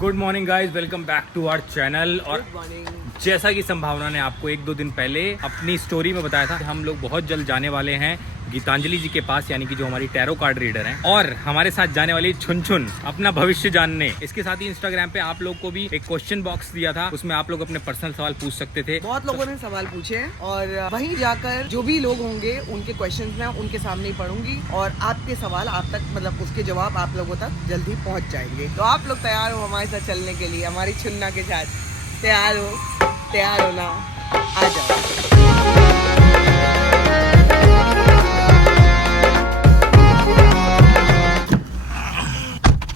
Good morning guys, welcome back to our channel. और जैसा कि संभावना ने आपको एक दो दिन पहले अपनी स्टोरी में बताया था, हम लोग बहुत जल्द जाने वाले हैं गीतांजलि जी के पास, यानी कि जो हमारी टैरो कार्ड रीडर हैं, और हमारे साथ जाने वाली छुन अपना भविष्य जानने। इसके साथ ही इंस्टाग्राम पे आप लोग को भी एक क्वेश्चन बॉक्स दिया था, उसमें आप लोग अपने पर्सनल सवाल पूछ सकते थे। बहुत लोगों ने सवाल पूछे हैं और वहीं जाकर जो भी लोग होंगे उनके क्वेश्चन मैं उनके सामने ही पढ़ूंगी और आपके सवाल आप तक, मतलब उसके जवाब आप लोगों तक जल्दी पहुंच जाएंगे। तो आप लोग तैयार हो हमारे साथ चलने के लिए, हमारी छुन्ना के साथ? तैयार हो ना? आ जाओ।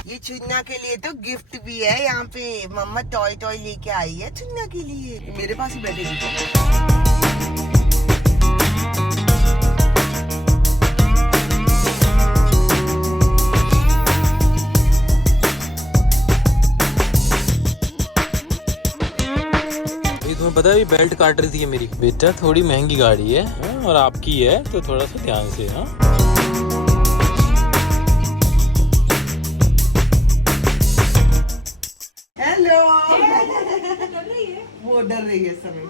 ये छुन्ना के लिए तो गिफ्ट भी है। यहाँ पे मम्मा टॉय लेके आई है छुन्ना के लिए। मेरे पास ही बैठेगी। तुम्हें पता है ये बेल्ट काट रही थी मेरी। बेटा थोड़ी महंगी गाड़ी है और आपकी है तो थोड़ा सा ध्यान से। हाँ हेलो। वो डर रही है समय।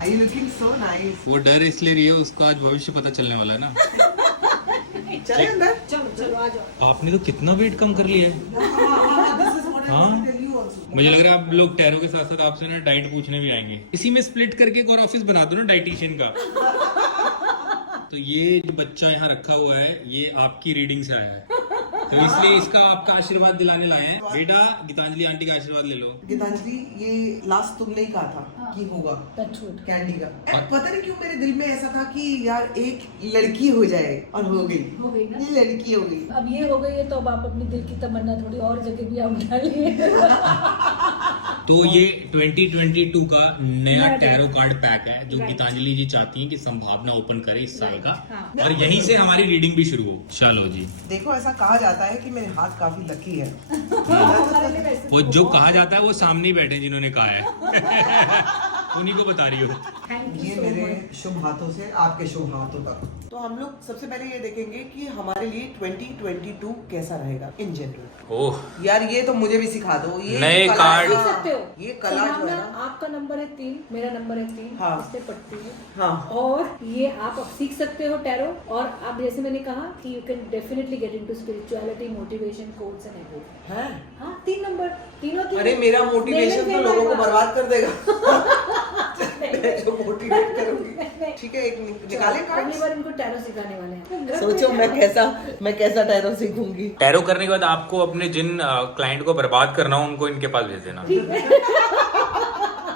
Are you looking so nice? वो डर इसलिए रही है, उसका आज भविष्य पता चलने वाला है ना। चले अंदर। चलो आ जाओ। आपने तो कितना वेट कम कर लिया है। हाँ, मुझे लग रहा है आप लोग टैरो के साथ साथ आपसे ना डाइट पूछने भी आएंगे। इसी में स्प्लिट करके एक और ऑफिस बना दो ना डाइटिशियन का। तो ये जो बच्चा यहाँ रखा हुआ है ये आपकी रीडिंग से आया है, तो इसलिए इसका आपका आशीर्वाद दिलाने लाए हैं। बेटा गीतांजलि आंटी का आशीर्वाद ले लो। गीतांजलि, ये लास्ट तुमने ही कहा था कि होगा कैंडी का। पता नहीं क्यों मेरे दिल में ऐसा था कि यार एक लड़की हो जाए, और हो गई ना? ये लड़की हो गई। अब ये हो गई है तो अब आप अपनी दिल की तमन्ना थोड़ी और जगह भी आप डालिए। तो ये 2022 का नया टैरो कार्ड पैक है जो गीतांजलि जी चाहती हैं कि संभावना ओपन करे इस साल का, और यहीं से हमारी रीडिंग भी शुरू हो। चलो जी। देखो, ऐसा कहा जाता है कि मेरे हाथ काफी लकी है। वो जो कहा जाता है वो सामने ही बैठे जिन्होंने कहा है। उन्हीं को बता रही हो। ये मेरे शुभ हाथों से आपके शुभ हाथों तक। तो हम लोग सबसे पहले ये देखेंगे कि हमारे लिए 2022 कैसा रहेगा इन जनरल। ओह यार ये तो मुझे भी सिखा दो। ये नए कला कार्ड है। सीख सकते हो। ये कला जो है ना, आपका नंबर है 3, मेरा नंबर है 3। हाँ। इससे पड़ती है। हाँ। और ये आप अब सीख सकते हो टैरो, और आप जैसे मैंने कहा कि you can definitely get into spirituality, motivation, quotes and everything. है? हाँ, 3 नंबर, तीनों तीन। अरे मेरा मोटिवेशन तो लोगों को बर्बाद कर देगा। जो मोटिवेट करूंगी। ठीक है, एक निकाले कार्ड। अगली बार इनको टैरो सिखाने वाले हैं। सोचो मैं कैसा टैरो सीखूंगी। टैरो करने के बाद आपको अपने जिन क्लाइंट को बर्बाद करना हो उनको इनके पास भेज देना।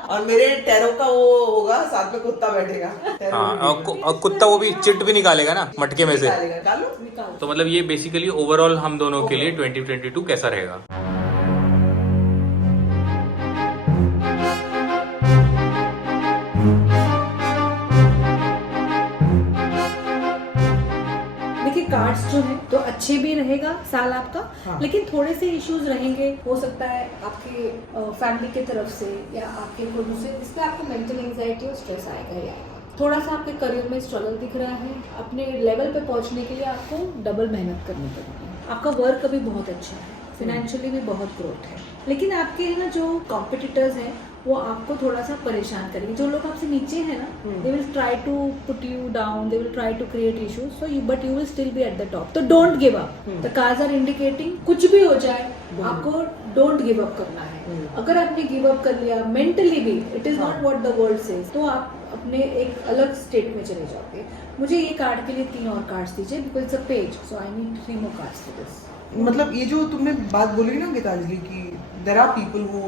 और मेरे टैरो का वो होगा, साथ में कुत्ता बैठेगा। हाँ, और कुत्ता वो भी चिट भी निकालेगा ना मटके में से। निकालो। तो मतलब ये बेसिकली ओवरऑल हम दोनों के लिए 2022 कैसा रहेगा। कार्ड्स जो है तो अच्छे भी रहेगा साल आपका। हाँ। लेकिन थोड़े से इश्यूज रहेंगे, हो सकता है आपके फैमिली की तरफ से या आपके खुद से, इसमें आपको मेंटल एंजाइटी और स्ट्रेस आएगा ही आएगा। थोड़ा सा आपके करियर में स्ट्रगल दिख रहा है। अपने लेवल पे पहुंचने के लिए आपको डबल मेहनत करनी पड़ेगी। आपका वर्क अभी बहुत अच्छा है, फाइनेंशियली भी बहुत ग्रोथ है, लेकिन आपके ना जो कॉम्पिटिटर्स हैं वो आपको थोड़ा सा परेशान करेंगे। जो लोग आपसे नीचे हैं ना, they will try to put you down, they will try to create issues, so you but you will still be at the top. तो don't give up. The cards are indicating कुछ भी हो जाए आपको डोंट गिव अप करना है। अगर आपने गिव अप कर लिया मेंटली भी, it is not what the world says, तो आप अपने एक अलग स्टेट में चले जाओगे। मुझे ये कार्ड के लिए 3 और कार्ड्स दीजिए, because it's a page, so I need 3 more cards for this। मतलब ये जो तुमने बात बोली ना गीतांजलि की, there are people who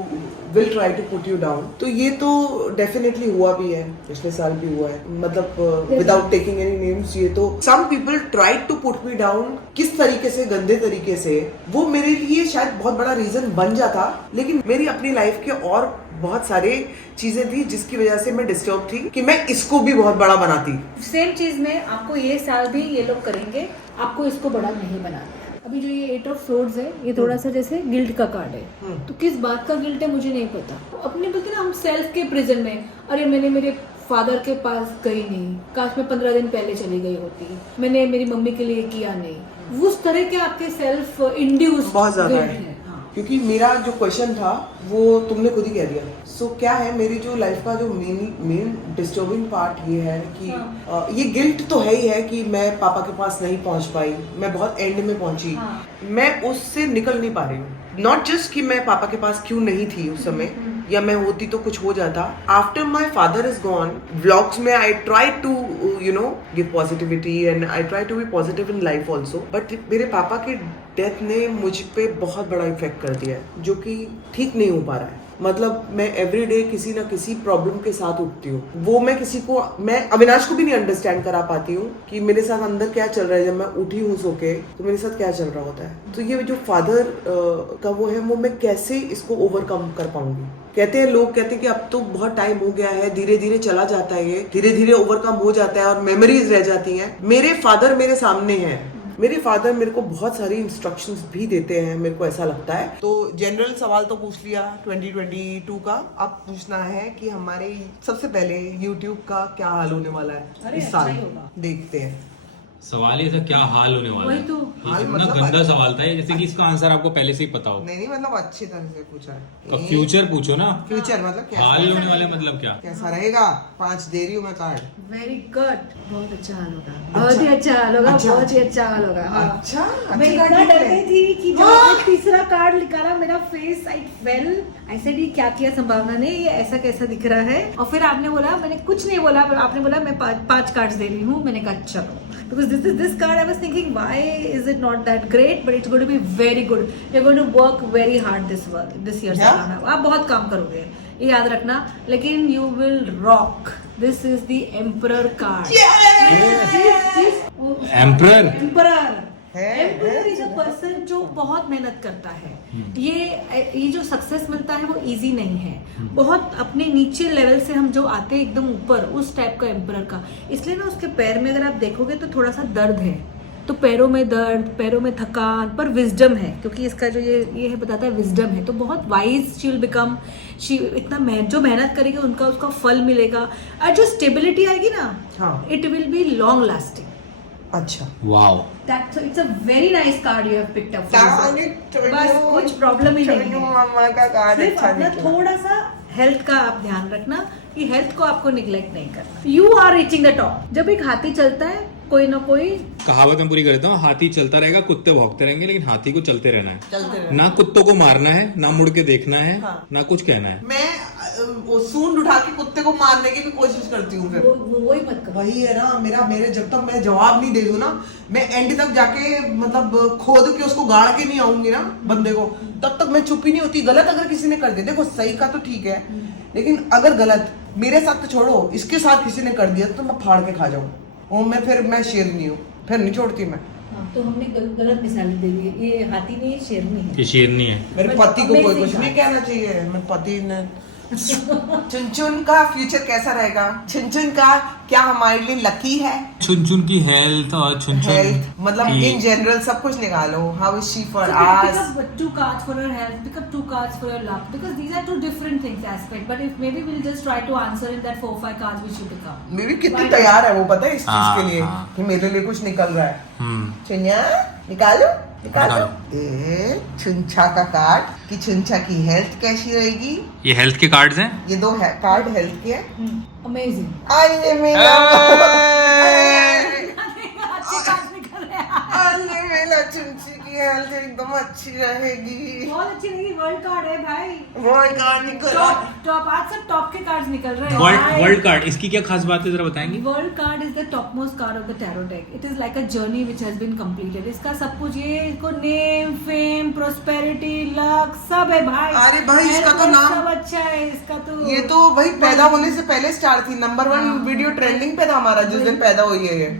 will try to put you down, तो ये तो डेफिनेटली हुआ भी है, पिछले साल भी हुआ है। मतलब विदाउट टेकिंग एनी नेम्स, ये तो some people try to put me down. किस तरीके से, गंदे तरीके से, वो मेरे लिए शायद बहुत बड़ा रीजन बन जाता। लेकिन मेरी अपनी लाइफ के और बहुत सारे चीजें थी जिसकी वजह से मैं डिस्टर्ब थी कि मैं इसको भी बहुत बड़ा बनाती। सेम चीज में आपको ये साल भी ये लोग करेंगे, आपको इसको बड़ा नहीं बनाना। अभी जो ये 8 ऑफ Swords है, ये थोड़ा सा जैसे गिल्ट का कार्ड है। तो किस बात का गिल्ट है मुझे नहीं पता। अपने बोलते ना हम सेल्फ के प्रिजन में, अरे मैंने मेरे फादर के पास गई नहीं, काश मैं 15 दिन पहले चली गई होती, मैंने मेरी मम्मी के लिए किया नहीं, उस तरह के आपके सेल्फ इंड्यूस्ड बहुत ज्यादा गिल्ट है। है। हाँ, क्योंकि मेरा जो क्वेश्चन था वो तुमने खुद ही कह दिया। सो क्या है, मेरी जो लाइफ का जो मेन डिस्टर्बिंग पार्ट ये है कि ये गिल्ट तो है ही है कि मैं पापा के पास नहीं पहुंच पाई, मैं बहुत एंड में पहुंची, मैं उससे निकल नहीं पा रही हूँ। नॉट जस्ट कि मैं पापा के पास क्यों नहीं थी उस समय, या मैं होती तो कुछ हो जाता। After my father is gone, vlogs में I try to give positivity and I try to be positive in life also, but मेरे पापा की डेथ ने मुझ पे बहुत बड़ा इफेक्ट कर दिया है, जो कि ठीक नहीं हो पा रहा है। मतलब मैं एवरीडे किसी ना किसी प्रॉब्लम के साथ उठती हूँ। वो मैं अविनाश को भी नहीं अंडरस्टैंड करा पाती हूँ कि मेरे साथ अंदर क्या चल रहा है। जब मैं उठी हूँ सो के, तो मेरे साथ क्या चल रहा होता है। तो ये जो फादर का वो है, वो मैं कैसे इसको ओवरकम कर पाऊंगी। लोग कहते हैं कि अब तो बहुत टाइम हो गया है, धीरे धीरे चला जाता है, ये धीरे धीरे ओवरकम हो जाता है और मेमोरीज रह जाती हैं। मेरे फादर मेरे सामने हैं, मेरे फादर मेरे को बहुत सारी इंस्ट्रक्शंस भी देते हैं, मेरे को ऐसा लगता है। तो जनरल सवाल तो पूछ लिया 2022 का। अब पूछना है कि हमारे सबसे पहले YouTube का क्या हाल होने वाला है इस साल, देखते हैं। सवाल ये था क्या हाल होने वाला है। तो ये इतना गंदा सवाल था ये, जैसे कि इसका आंसर आपको पहले से ही पता हो। नहीं मतलब अच्छी तरह से पूछा है। तो फ्यूचर पूछो ना, फ्यूचर मतलब क्या हाल होने वाले मतलब क्या। कैसा रहेगा। 5 दे रही हूँ मैं कार्ड। वेरी गुड, बहुत अच्छा हाल होगा, बहुत ही अच्छा हाल होगा, बहुत ही अच्छा हाल होगा। अच्छा, मैं इतना डर गई थी कि जब मैंने तीसरा कार्ड निकाला, मेरा फेस आई फेल, ऐसे भी क्या किया संभावना ने, ये ऐसा कैसा दिख रहा है। और फिर आपने बोला, मैंने कुछ नहीं बोला, आपने बोला मैं 5 कार्ड्स दे रही हूँ। मैंने कहा चलो, because this card I was thinking why is it not that great, but it's going to be very good. You're going to work very hard this year. आप बहुत काम करोगे, ये याद रखना। लेकिन you will rock. This is the Emperor card. Emperor is a person जो बहुत मेहनत करता है। ये जो सक्सेस मिलता है वो इजी नहीं है, बहुत अपने नीचे लेवल से हम जो आते हैं एकदम ऊपर, उस टाइप का एम्परर का। इसलिए ना उसके पैर में अगर आप देखोगे तो थोड़ा सा दर्द है, तो पैरों में दर्द, पैरों में थकान, पर विजडम है, क्योंकि इसका जो ये है बताता है विजडम है। तो बहुत वाइज शी विल बिकम, इतना जो मेहनत करेगी उनका उसका फल मिलेगा। और जो स्टेबिलिटी आएगी ना, it will be long lasting. अच्छा, wow, it's a very nice card you have picked up. बस कुछ प्रॉब्लम ही नहीं है, मामा का कार्ड सिर्फ अपना थोड़ा सा हेल्थ का आप ध्यान रखना कि हेल्थ को आपको निग्लेक्ट नहीं करना। You are reaching the top. जब एक हाथी चलता है, कोई ना कोई कहावत मैं पूरी कर देता हूँ, हाथी चलता रहेगा, कुत्ते भौंकते रहेंगे, लेकिन हाथी को चलते रहना है। ना कुत्तों को मारना है, ना मुड़ के देखना है, ना कुछ कहना है। मैं वो सूंड उठा के कुत्ते को मारने की भी कोशिश करती हूँ। फिर वही मत करो। वही है ना, मेरे जब तक मैं जवाब नहीं दे दूँ ना, मैं एंड तक जाके मतलब खोद के उसको गाड़ के नहीं आऊंगी ना बंदे को, तब तक मैं चुप ही नहीं होती। गलत अगर किसी ने कर दिया, देखो सही का तो ठीक है, लेकिन अगर गलत मेरे साथ तो छोड़ो, इसके साथ किसी ने कर दिया तो मैं फाड़ के खा जाऊँ। और मैं शेर नहीं हूँ, फिर नहीं छोड़ती मैं। तो हमने गलत मिसाल दे दी। ये हाथी नहीं है, शेरनी है। ये शेरनी है। मेरे पति को कोई कुछ नहीं कहना चाहिए। मेरे पति ने चुनचुन का फ्यूचर कैसा रहेगा? चुनचुन का क्या हमारे लिए लकी है? चुनचुन की हेल्थ और चुनचुन मतलब इन जनरल सब कुछ निकालो। How is she for us? Pick up 2 cards for her health. Pick up 2 cards for your luck, because these are 2 different things aspect. But if maybe we'll just try to answer in that 4-5 cards which you pick up. मेरी कितनी तैयार है वो, पता है इस चीज के लिए कि मेरे लिए कुछ निकल रहा है। चुनिया निकालो। छुंछा का कार्ड कि छुंछा की हेल्थ कैसी रहेगी। ये हेल्थ के कार्ड्स हैं। ये 2 कार्ड हेल्थ के हैं। Amazing. आइए मेरा चुंची की हेल्थ एकदम अच्छी रहेगी। बहुत अच्छी नहीं, वर्ल्ड कार्ड है भाई। वर्ल्ड कार्ड निकल टॉप आज सब टॉप के कार्ड्स निकल रहे हैं। वर्ल्ड कार्ड, इसकी क्या खास बात है जरा बताएंगे? World card is the topmost card of the tarot deck. It is like a journey which has been completed. इसका सब कुछ, ये इसको नेम, फेम, प्रोस्पेरिटी, लक सब है भाई। अरे भाई इसका तो नाम सब अच्छा है। इसका तो ये तो भाई पैदा होने से पहले स्टार थी। नंबर 1 वीडियो ट्रेंडिंग पे था हमारा जिस दिन पैदा हुई है।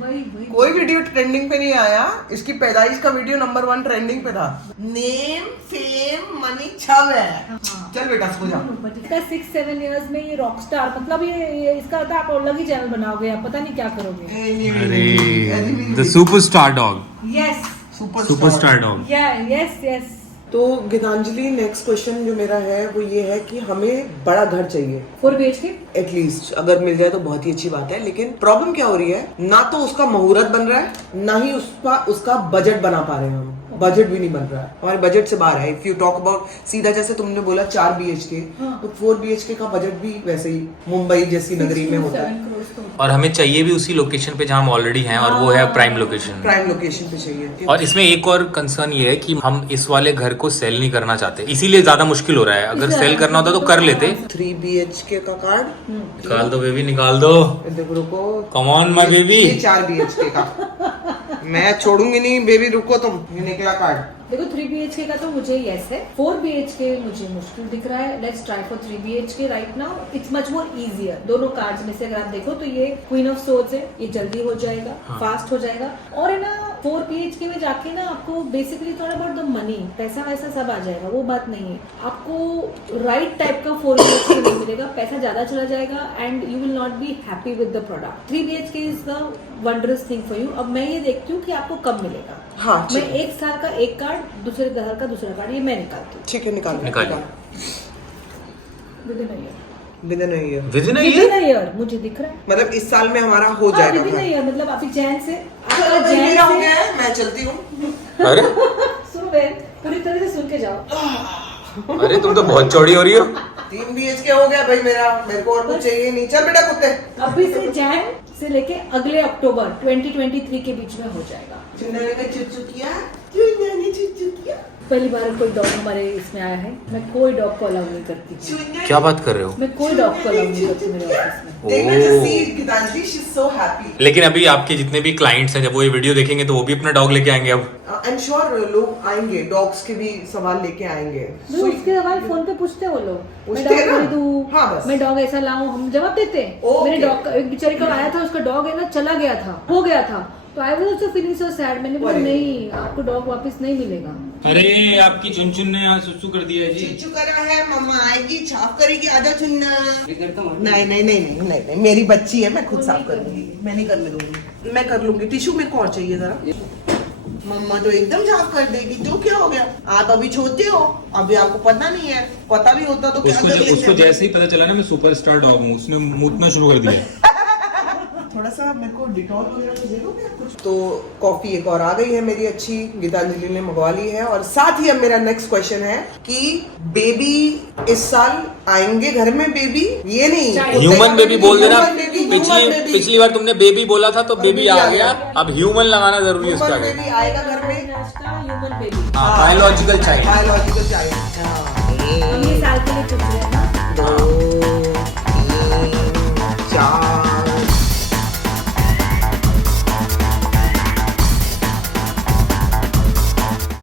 कोई वीडियो ट्रेंडिंग पे नहीं आया, इसकी पैदाइश का वीडियो नंबर 1 ट्रेंडिंग पे था। नेम, फेम, मनी सब है। चल बेटा सो जा। इसका 6-7 इयर्स में ये रॉक स्टार, मतलब ये इसका तो आप अलग ही चैनल बनाओगे, आप पता नहीं क्या करोगे। अरे the superstar dog. Yes, superstar dog. Yes. तो गीतांजलि, नेक्स्ट क्वेश्चन जो मेरा है वो ये है कि हमें बड़ा घर चाहिए 4 BHK एटलीस्ट। अगर मिल जाए तो बहुत ही अच्छी बात है, लेकिन प्रॉब्लम क्या हो रही है, ना तो उसका मुहूर्त बन रहा है, ना ही उसका बजट बना पा रहे हैं हम। बजट भी नहीं बन रहा है, हमारे बजट से बाहर है। इफ यू टॉक अबाउट सीधा, जैसे तुमने बोला 4 BHK, तो 4 BHK का बजट भी वैसे ही मुंबई जैसी नगरी में होता है। और हमें चाहिए भी उसी लोकेशन पे जहाँ हम ऑलरेडी हैं, और वो है प्राइम लोकेशन। प्राइम लोकेशन पे चाहिए। और इसमें एक और कंसर्न ये है कि हम इस वाले घर को सेल नहीं करना चाहते, इसीलिए ज्यादा मुश्किल हो रहा है। अगर सेल करना होता तो कर लेते। 3 BHK का कार्ड निकाल दो बेबी, निकाल दो। देखो, रुको, come on my baby. 4 BHK का मैं छोड़ूंगी नहीं बेबी, रुको तुम। ये निकला कार्ड। देखो 3 BHK का तो मुझे यस है, 4 BHK मुझे मुश्किल दिख रहा है। Let's try for 3 BHK right now. It's much more easier. दोनों कार्ड्स में से अगर आप देखो तो ये क्वीन ऑफ सोर्ड्स है, ये जल्दी हो जाएगा, फास्ट हो जाएगा। और है ना 4 BHK में जाके ना आपको बेसिकली थोड़ा बहुत द मनी, पैसा वैसा सब आ जाएगा, वो बात नहीं है। आपको राइट टाइप का 4 BHK नहीं मिलेगा, पैसा ज्यादा चला जाएगा and you will not be happy with the product. 3 BHK is the wondrous thing for you. अब मैं ये देखती हूँ कि आपको कब मिलेगा। हाँ, मैं 1 साल का एक कार्ड, दूसरे घर का दूसरा कार्ड, ये मैं निकालती हूँ। ठीक है, निकालो। With in a year. With in a year. With in with in a year मुझे दिख रहा है। मतलब इस साल में हमारा हो जाएगा। विद इन अ ईयर मतलब अभी जैन से चलो, आपका जैन मेरा हो से गया है, मैं चलती हूँ। अरे सुनो बहन, पूरी तरह से सुन के जाओ। अरे तुम तो बहुत चौड़ी हो रही हो। 3 BHK हो गया भाई मेरा, मेरे को और कुछ चाहिए नहीं। चल बेटा कुत्ते। अभी से जैन से लेके अगले अक्टूबर 2023 के बीच में हो जाएगा। चुन्ना ने चुचुकिया, चुन्ना ने चुचुकिया। पहली बार कोई डॉग हमारे इसमें आया है। मैं कोई डॉग को अलाउ नहीं करती हूँ। क्या बात कर रहे हो? मैं कोई डॉग को अलाउ नहीं करती मेरे ऑफिस में। देखना oh. Jassi Geetanjali, she is so happy. लेकिन अभी आपके जितने भी क्लाइंट्स हैं, जब वो ये वीडियो देखेंगे तो वो भी अपना डॉग लेके आएंगे। अब आई एम श्योर लोग आएंगे, डॉग्स के भी सवाल लेके आएंगे। जो उसके सवाल फोन पे पूछते हैं वो लोग, मैं पूछते डॉग हैं ना? खरीदूं, हाँ, बस। मैं डॉग ऐसा लाऊं, हम जवाब देते हैं। ओके। मेरे डॉग का एक बेचारे का आया था, उसका डॉग है ना चला गया था, हो गया था, तो I was also feeling so sad. मैंने बोला अरे। नहीं, आपको डॉग वापस नहीं मिलेगा। अरे आपकी चुनचुन ने यहाँ सुसु कर दिया है जी। चुचू करा है, मम्मा आएगी साफ करेगी, आजा चुन्ना। नहीं नहीं नहीं नहीं नहीं नहीं, मेरी बच्ची है, मैं खुद साफ करूंगी, मैं नहीं करने दूंगी, मैं कर लूंगी। टिश्यू मेरे को और चाहिए जरा। मम्मा तो एकदम साफ कर देगी, तो क्या हो गया? आप अभी छोटे हो, अभी आपको पता नहीं है, पता भी होता तो क्या कर लेते। उसको जैसे ही पता चला ना मैं सुपरस्टार डॉग हूँ, उसने मूतना शुरू कर दिया। थोड़ा सा मेरे को डिटॉल वगैरह तो दे दो क्या कुछ? तो कॉफी एक और आ गई है मेरी अच्छी, गीतांजलि ने मंगवा ली है। और साथ ही अब मेरा नेक्स्ट क्वेश्चन है कि बेबी इस साल आएंगे घर में? बेबी ये नहीं, ह्यूमन बेबी बोल देना। Human baby, human baby। पिछली बार तुमने बेबी बोला था तो बेबी आ गया, अब ह्यूमन लगाना जरूरी है Human उसका। baby आएगा घर में। Human baby biological child. Biological child. हम ये साल के लिए पूछ रहे हैं ना। तो